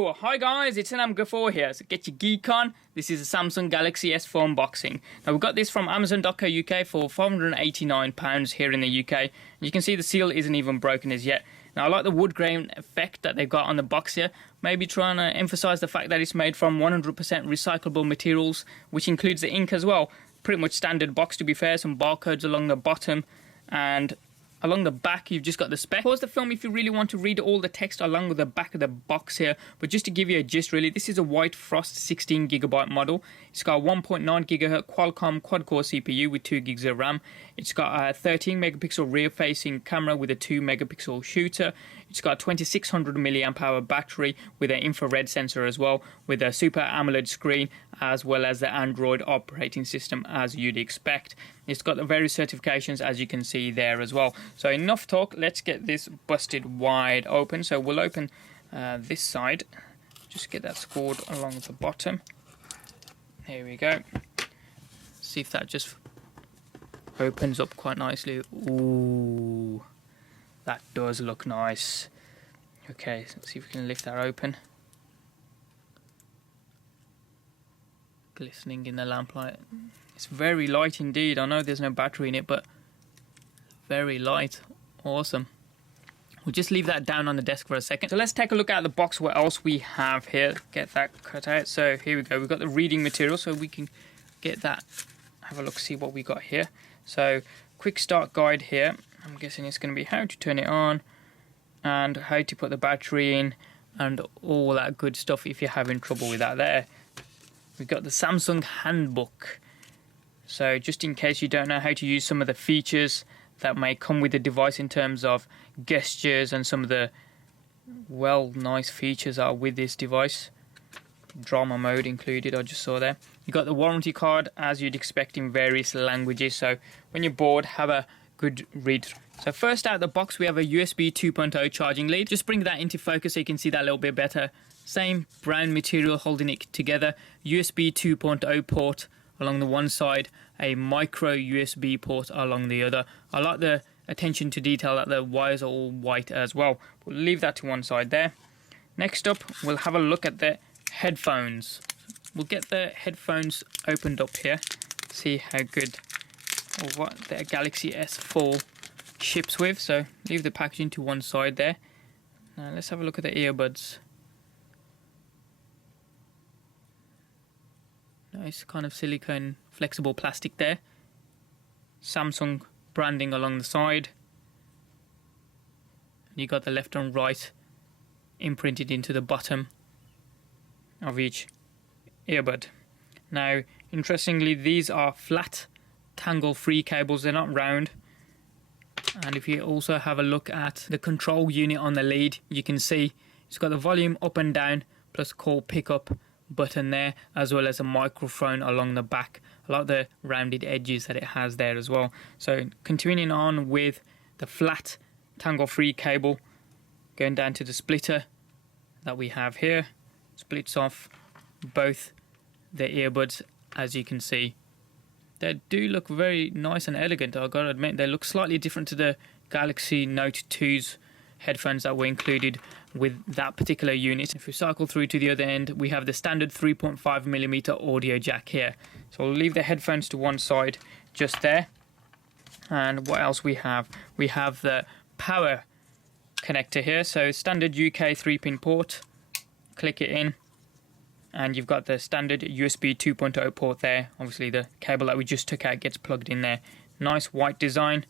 Yo, hi guys, it's Anam Gafoor here, so get your geek on. This is a Samsung Galaxy S4 unboxing. Now we got this from Amazon.co.uk for £489 here in the UK. And you can see the seal isn't even broken as yet. Now I like the wood grain effect that they've got on the box here. Maybe trying to emphasise the fact that it's made from 100% recyclable materials, which includes the ink as well. Pretty much standard box to be fair, some barcodes along the bottom, and along the back you've just got the spec. Pause the film if you really want to read all the text along with the back of the box here, but just to give you a gist really, this is a White Frost 16GB model. It's got a 1.9 GHz Qualcomm quad-core CPU with 2 gigs of RAM. It's got a 13 megapixel rear-facing camera with a 2 megapixel shooter. It's got a 2600 mAh battery with an infrared sensor as well, with a Super Amoled screen, as well as the Android operating system as you'd expect. It's got the various certifications as you can see there as well. So enough talk, let's get this busted wide open. So we'll open this side, just get that scored along the bottom. Here we go. See if that just opens up quite nicely. Ooh, that does look nice. Okay, let's see if we can lift that open. Glistening in the lamplight. It's very light indeed. I know there's no battery in it, but very light. Awesome. We'll just leave that down on the desk for a second. So let's take a look at the box, what else we have here. Get that cut out. So here we go. We've got the reading material, so we can get that, have a look, see what we got here. So quick start guide here. I'm guessing it's going to be how to turn it on and how to put the battery in and all that good stuff if you're having trouble with that there. We've got the Samsung handbook. So just in case you don't know how to use some of the features that may come with the device in terms of gestures and some of the nice features are with this device. Drama mode included, I just saw there. You got the warranty card as you'd expect in various languages, so when you're bored have a good read through. So first out of the box we have a USB 2.0 charging lead. Just bring that into focus so you can see that a little bit better. Same brown material holding it together. USB 2.0 port along the one side, a micro USB port along the other. I like the attention to detail that the wires are all white as well. We'll leave that to one side there. Next up, we'll have a look at the headphones. We'll get the headphones opened up here, see how good or what the Galaxy S4 ships with. So leave the packaging to one side there. Now let's have a look at the earbuds. Nice kind of silicone flexible plastic there. Samsung branding along the side. You got the left and right imprinted into the bottom of each earbud. Now interestingly, these are flat tangle free cables, they're not round. And if you also have a look at the control unit on the lead, you can see it's got the volume up and down plus call pickup button there, as well as a microphone along the back. I like the rounded edges that it has there as well. So continuing on with the flat tangle free cable, going down to the splitter that we have here, splits off both the earbuds. As you can see, they do look very nice and elegant. I've got to admit, they look slightly different to the Galaxy Note 2's headphones that were included with that particular unit. If we cycle through to the other end, we have the standard 3.5mm audio jack here. So I'll leave the headphones to one side just there. And what else we have? We have the power connector here. So standard UK 3-pin port. Click it in and you've got the standard USB 2.0 port there. Obviously the cable that we just took out gets plugged in there. Nice white design.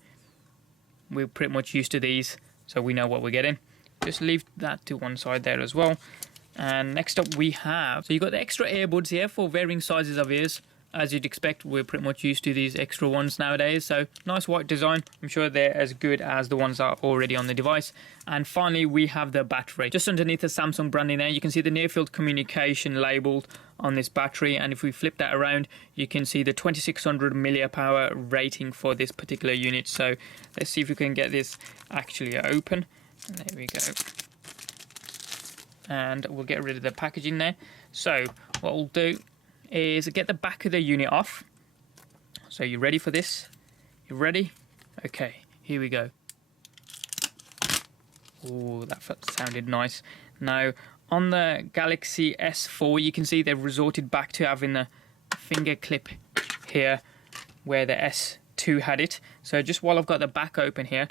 We're pretty much used to these, so we know what we're getting. Just leave that to one side there as well. And next up we have, so you've got the extra earbuds here for varying sizes of ears. As you'd expect, we're pretty much used to these extra ones nowadays. So nice white design. I'm sure they're as good as the ones that are already on the device. And finally we have the battery. Just underneath the Samsung branding there, you can see the near field communication labelled on this battery. And if we flip that around, you can see the 2600 mAh rating for this particular unit. So let's see if we can get this actually open. There we go. And we'll get rid of the packaging there. So what we'll do is get the back of the unit off. So you ready for this? You ready? Okay, here we go. Oh, that sounded nice. Now On the Galaxy S4, you can see they've resorted back to having the finger clip here where the S2 had it. So just while I've got the back open here,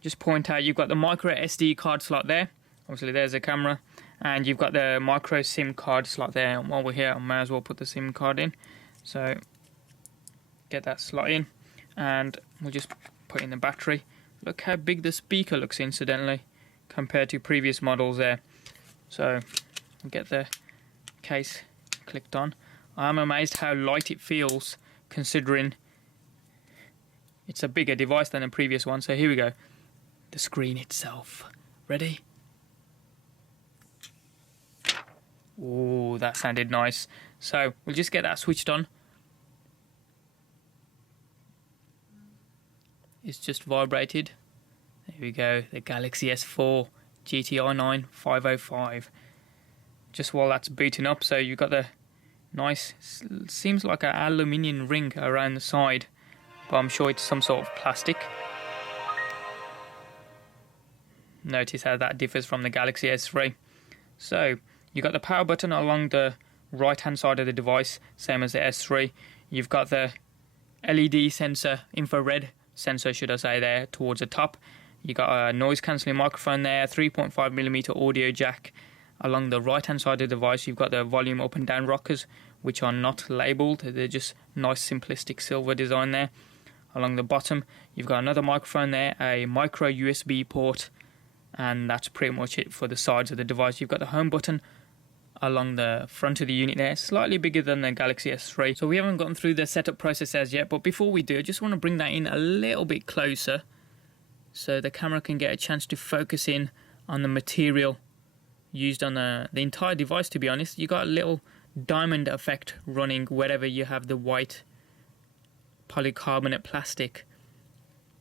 just point out you've got the micro SD card slot there. Obviously there's a camera, and you've got the micro SIM card slot there. And while we're here, I may as well put the SIM card in. So get that slot in, and we'll just put in the battery. Look how big the speaker looks, incidentally, compared to previous models there. So get the case clicked on. I'm amazed how light it feels, considering it's a bigger device than the previous one. So here we go. The screen itself. Ready? Ooh, that sounded nice. So we'll just get that switched on. It's just vibrated. There we go. The Galaxy S4 GTR 9 505. Just while that's booting up, so you've got the nice, seems like an aluminium ring around the side, but I'm sure it's some sort of plastic. Notice how that differs from the Galaxy S3. So you've got the power button along the right hand side of the device, same as the S3. You've got the LED sensor, infrared sensor should I say, there towards the top. You got a noise cancelling microphone there, 3.5mm audio jack. Along the right hand side of the device, you've got the volume up and down rockers, which are not labelled. They're just nice simplistic silver design there. Along the bottom, you've got another microphone there, a micro USB port, and that's pretty much it for the sides of the device. You've got the home button along the front of the unit there, slightly bigger than the Galaxy S3. So we haven't gotten through the setup process as yet, but before we do, I just want to bring that in a little bit closer so the camera can get a chance to focus in on the material used on the entire device. To be honest, you got a little diamond effect running wherever you have the white polycarbonate plastic,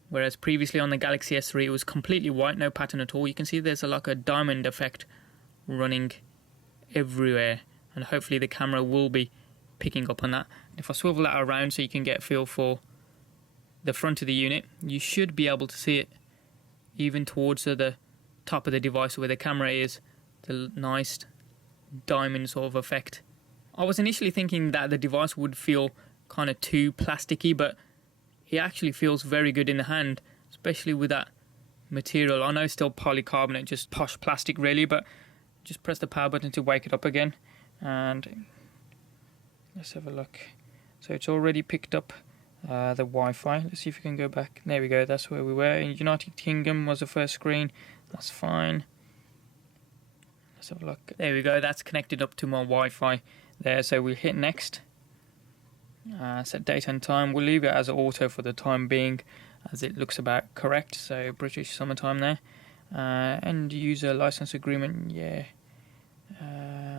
whereas previously on the Galaxy S3 it was completely white, no pattern at all. You can see there's like a diamond effect running everywhere, and hopefully the camera will be picking up on that. If I swivel that around so you can get a feel for the front of the unit, you should be able to see it even towards the top of the device where the camera is, the nice diamond sort of effect. I was initially thinking that the device would feel kind of too plasticky, but it actually feels very good in the hand, especially with that material. I know it's still polycarbonate, just posh plastic really, but just press the power button to wake it up again, and let's have a look. So it's already picked up the Wi-Fi. Let's see if we can go back. There we go, that's where we were. In United Kingdom was the first screen. That's fine. Let's have a look. There we go, that's connected up to my Wi-Fi there. So we'll hit next. Set date and time. We'll leave it as auto for the time being, as it looks about correct. So British summertime there. End user license agreement, yeah.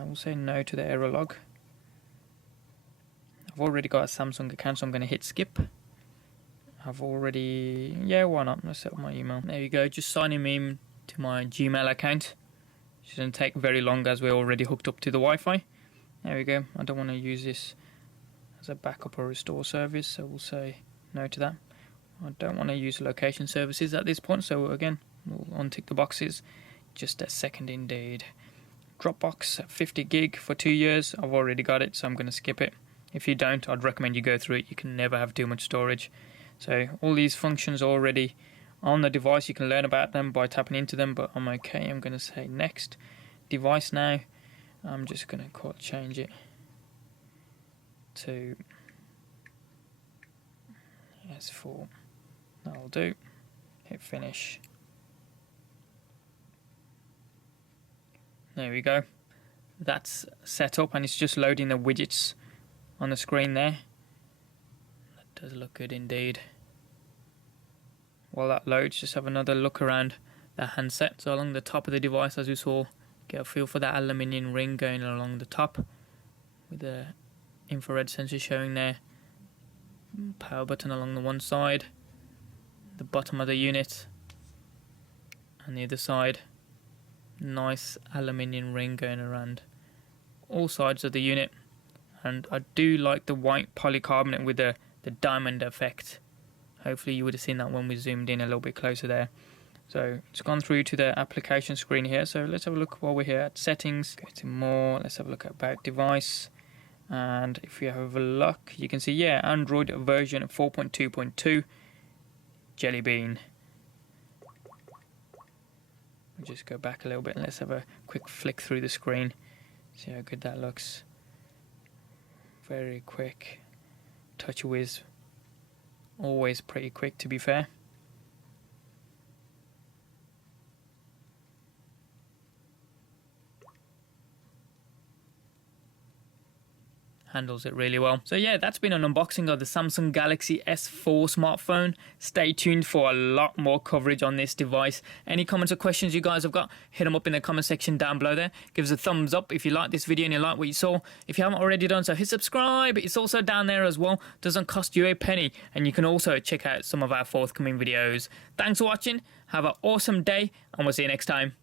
We'll say no to the error log. I've already got a Samsung account, so I'm going to hit skip. I've already, yeah, why not? Let's set up my email. There you go, just signing me in to my Gmail account. Shouldn't take very long as we're already hooked up to the Wi-Fi. There we go. I don't want to use this as a backup or restore service, so we'll say no to that. I don't want to use location services at this point, so again, we'll untick the boxes. Just a second indeed. Dropbox 50 gig for 2 years. I've already got it, so I'm going to skip it. If you don't, I'd recommend you go through it. You can never have too much storage. So all these functions are already on the device. You can learn about them by tapping into them, but I'm okay. I'm going to say next. Device now. I'm just going to change it to S4. That'll do. Hit finish. There we go. That's set up, and it's just loading the widgets on the screen there. That does look good indeed. While that loads, just have another look around the handset. So along the top of the device, as we saw, get a feel for that aluminium ring going along the top with the infrared sensor showing there. Power button along the one side, the bottom of the unit, and the other side. Nice aluminium ring going around all sides of the unit, and I do like the white polycarbonate with the diamond effect. Hopefully you would have seen that when we zoomed in a little bit closer there. So it's gone through to the application screen here. So let's have a look while we're here at settings. Go to more. Let's have a look at about device. And if you have a look, you can see, yeah, Android version 4.2.2 Jelly Bean. We'll just go back a little bit and let's have a quick flick through the screen. See how good that looks. Very quick. Touch whiz. Always pretty quick, to be fair. Handles it really well. So yeah, that's been an unboxing of the Samsung Galaxy S4 smartphone. Stay tuned for a lot more coverage on this device. Any comments or questions you guys have got, hit them up in the comment section down below there. Give us a thumbs up if you like this video and you like what you saw. If you haven't already done so, hit subscribe. It's also down there as well. Doesn't cost you a penny. And you can also check out some of our forthcoming videos. Thanks for watching. Have an awesome day and we'll see you next time.